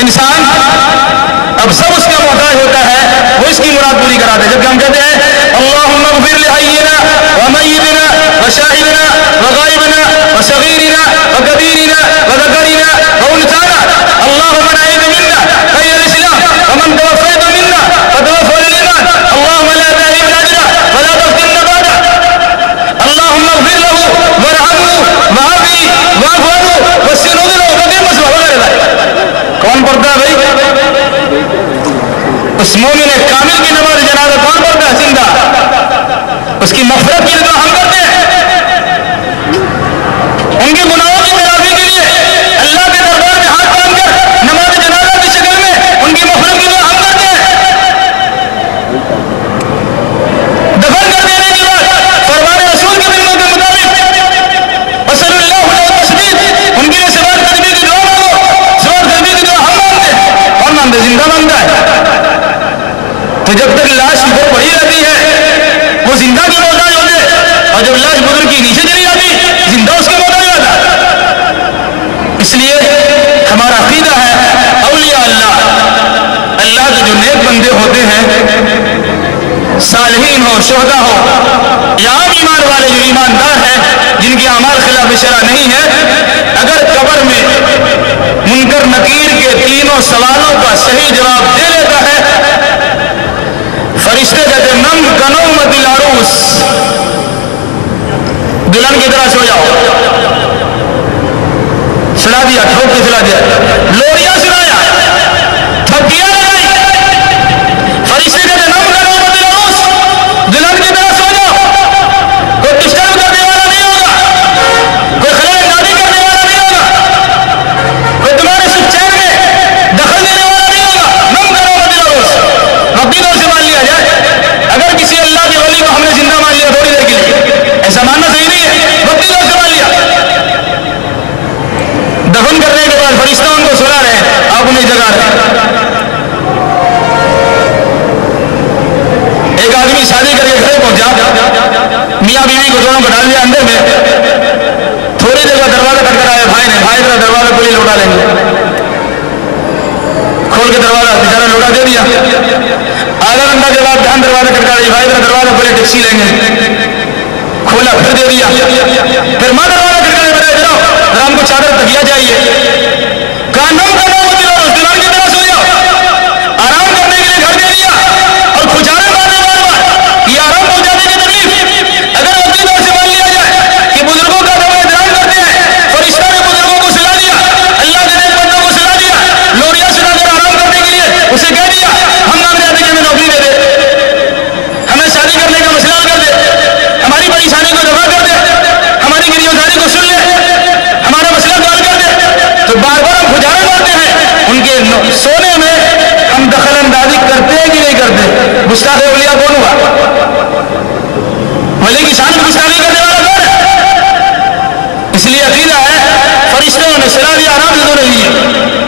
انسان اب سب اس کا محتاج ہوتا ہے، وہ اس کی مراد پوری کراتے ہیں. جبکہ ہم کہتے ہیں اللہم اغفر لحینا ومیتنا وشاہدنا وغائبنا وصغیرنا وکبیرنا وذکرنا وانثانا اللہم من احییت منا خیر الاسلام ومن توفیت منا فتوفہ للایمان اللہم لا تحرمنا اجرہ ولا تفتنا بعدہ اللہم اغفر له وارحمه وعافی واعف عنہ وسع نزلہ وقم مثواه وغیرہ. کون پڑھتا ہے بھائی؟ اس مومن کامل کی نماز جنازہ کون پڑھتا ہے؟ زندہ. اس کی مغفرت کی دعا ہم کرتے ہیں، ان کے گناہوں کی معافی کے لیے اللہ کے دربار میں ہاتھ باندھ کر نماز جنازہ کی شکل میں ان کی مغفرت کی دعا ہم کرتے ہیں. دفن کر دینے کے بعد فرمان رسول کے دنوں کے مطابق وصلی اللہ علیہ تسبیح ان کے لیے سوال تدبیر کی دعا مانگو. سوال تدبیر کی دعا ہم مانگتے ہیں. کون مانگتے؟ زندہ مانگتا ہے. تو جب تک لاش وہ پڑی رہتی ہے وہ زندہ کی محتاج ہوتے، اور جب لاش بزرگ کی نیچے چلی جاتی زندہ اس کے محتاج ہوتا. اس لیے ہمارا عقیدہ ہے اولیاء اللہ، اللہ کے جو نیک بندے ہوتے ہیں، صالحین ہو، شہداء ہو، یا عام ایمان والے جو ایماندار ہیں جن کی اعمال خلاف شرع نہیں ہے، اگر قبر میں منکر نکیر کے تینوں سوالوں کا صحیح جواب دے لیتا ہے، فرشتے کہتے نم کنومت العروس، دلہن کی طرح سو جاؤ. سنا دیا، ٹھوک کے سنا دیا، لوریاں سنایا، تھپیاں لگائی. فرشتے کہتے نم کنومت العروس، دلہن کی طرح سو جاؤ. کوئی ڈسٹرب کرنے والا نہیں ہوگا، کوئی خلل کاری کرنے والا نہیں ہوگا، کوئی تمہارے سکھ چین میں دخل دینے والا نہیں ہوگا. نم کنومت العروس وقتی طور سے مان لیا جائے. اگر کسی اللہ کے ولی کو ہم نے زندہ مان لیا تھوڑی دیر کے لیے، ایسا ماننا صحیح نہیں ہے. وقتی طور سے مان لیا. دفن کرنے کے بعد فرشتہ ان کو سلا رہے ہیں، آپ انہیں جگا رہے ہیں. ایک آدمی شادی کر کے گھر پہنچا، میاں بیوی کو دونوں کو ڈال دیا اندر میں. تھوڑی دیر کا دروازہ کھٹکھٹایا بھائی نے، بھائی ذرا دروازہ کھولی لوٹا لیں گے. کھول کے دروازہ بیچارہ لوٹا دے دیا. آدھا گھنٹہ کے بعد دھیان دروازہ کھٹکھٹا رہی، بھائی ذرا دروازہ کھولے ٹیکسی لیں گے. کھولا پھر دے دیا. پھر ماں دروازہ کھٹکھٹانے بتایا جاؤ ذرا ہم کو چادر تکیا چاہیے. کہا نم کا نام ہوتی رہو، دلہن کی طرح سو جاؤ. آرام کرنے کے لیے گھر دے دیا اور کھچانے مارنے بار بار. یہ آرام پہنچانے کی تکلیف اگر اپنی طور سے مان لیا جائے کہ بزرگوں کا دم احترام کرتے ہیں، فرشتہ نے بزرگوں کو سلا دیا، اللہ کے نیک بندوں کو سلا دیا، لوریاں سنا کر آرام کرنے کے لیے اسے کہہ دیا ہم مانگ رہے تھے کہ ہمیں نوکری دے دے، ہمیں شادی کرنے کا مسئلہ حل کر دے، ہماری پریشانی کو دفع کر دے، ہماری گریوزاری کو سن لے، ہمارا مسئلہ حل کر دے. تو بار بار ہم کھجانے مارتے ہیں. ان کے سونے میں ہم دخل اندازی کرتے ہیں کہ نہیں کرتے؟ گستاخ اولیاء کون ہوا؟ ولی کی شان کی گستاخی کرنے والا کون ہے؟ اس لیے عقیدہ ہے فرشتوں نے سلا دیا، آرام سے سو رہی ہے.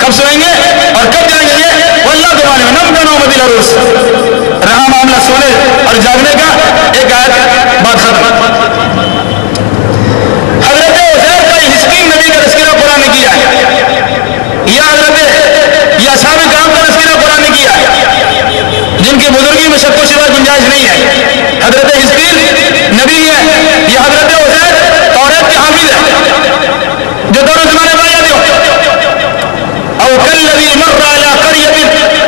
کب سوئیں گے اور کب جائیں گے یہ وہ اللہ کے بارے میں. نم کا نومت العروس، رہا معاملہ سونے اور جاگنے کا. ایک آیت بات ختم. حضرت عزیر کا حسقین نبی کا تذکرہ قرآن نے کیا ہے، یا حضرت یا اصحاب کرام کا تذکرہ قرآن نے کیا ہے جن کی بزرگی میں شک و شبہ گنجائش نہیں ہے. حضرت حزقیل نبی ہے، یہ حضرت عزیر توریت کے حامل ہے جو دونوں زمانے میں آیا دیو. او کالذی مر علی قریۃ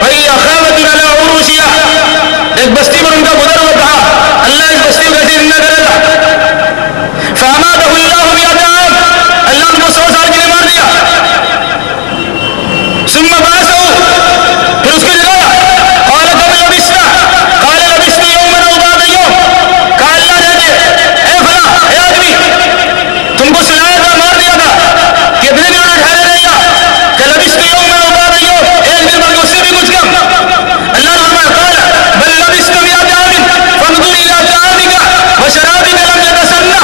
وہی خاوۃ علی عروشها، ایک بستی پر ان کا گزر ہوا، کہا اللہ اس بستی کو کیسے زندہ کرے گا. فاماتہ اللہ مئۃ عام، اللہ ان کو 100 سال کے لیے مار دیا. ثم بعثہ، پھر اس کو جگایا. قال کم لبثت، قال لبثت یوما او بعض یوم. کہا اللہ نے اے فلاں اے آدمی تم کو سنایا تھا، مار دیا تھا، کتنے دنوں نے ٹھہرے رہیا؟ کہ لبثت یوما او بعض یوم، ایک دن بلکہ اس سے بھی کچھ کم. اللہ نے فرمایا قال بل لبثت مئۃ عام فانظر الی طعامک وشرابک لم یتسنہ،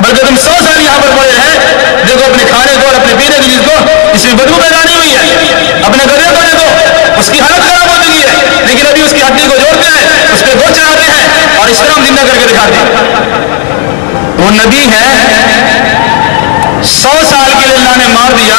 بلکہ تم 100 سال یہاں پر پڑے رہے. دیکھو اپنے کھانے کو اور اپنے پینے کی چیز کو، اس میں بدبو پیدا نہیں ہوئی ہے. اپنے گدے کو دیکھو، اس کی حالت خراب ہو چکی ہے، لیکن ابھی اس کی ہڈی کو جوڑتے ہیں، اس پہ گوشت چڑھاتے ہیں اور اس طرح ہم زندہ کر کے دکھاتے ہیں. وہ نبی ہے 100 سال کے لیے اللہ نے مار دیا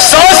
100